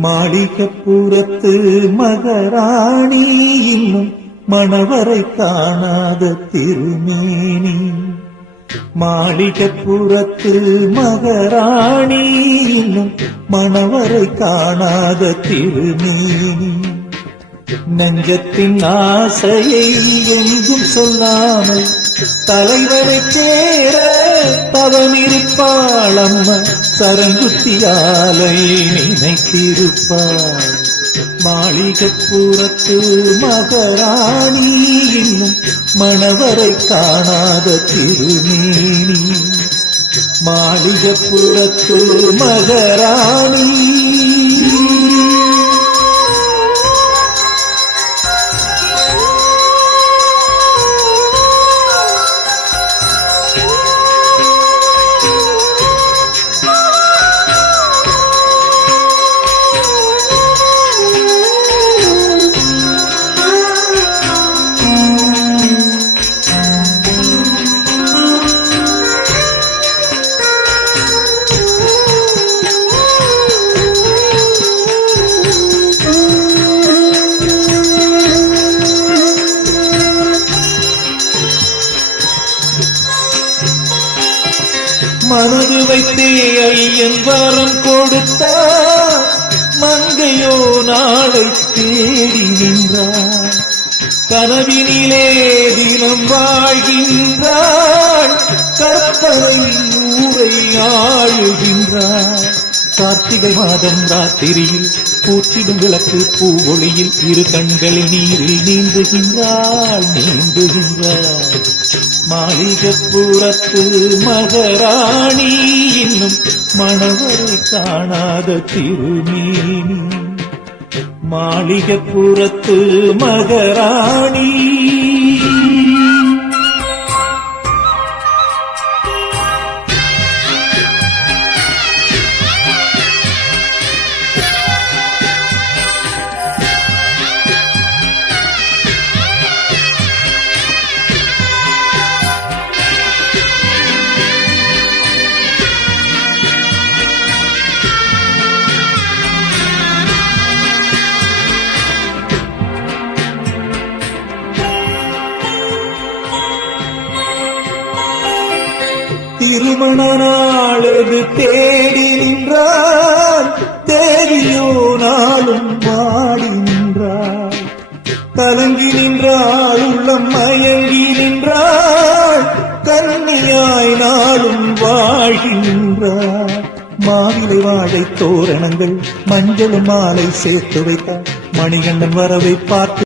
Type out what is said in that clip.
மாளிகப்புறத்து மகராணி இன்னும் மணவரை காணாத திருமேனி. மாளிகப்புறத்து மகராணி இன்னும் மணவரை காணாத திருமேனி. நெஞ்சத்தின் ஆசையை எங்கும் சொல்லாமல் தலைவரை சேர தவமிருப்பாள் அம்மா. சரங்குத்தியாலை நினைத்திருப்பாள். மாளிகப்புறத்து மகராணி இன்னும் மணவரை காணாத திருமேனி. மாளிகப்புறத்து மகராணி மனது வைத்தே ஐயன் வாரம் கொடுத்தார் மங்கையோ நாளை தேடி நின்றார் கனவினிலே தினம் வாழ்கின்றாள் கற்பனை ஊரை ஆழுகின்றாள் கார்த்திகை மாதம் ராத்திரியில் பூத்திடும் விளக்கு பூ ஒளியில் இரு கண்களில் நீரில் நீந்துகின்றாள் நீந்துகின்றாள். மாளிகப்புறத்து மகராணி இன்னும் மணவரை காணாத திருமேனி. மாளிகப்புறத்து மகராணி திருமண நாளது தேடி நின்றார். தேவியோ நாளும் பாடி நின்றார். கலங்கி நின்றார் உள்ளம் மயங்கி நின்றார். கன்னியாய் நாளும் வாழ்கின்றார் மாவிலை வாழை தோரணங்கள் மஞ்சள் மாலை சேர்த்து வைத்தார். மணிகண்டன் வரவை பார்த்து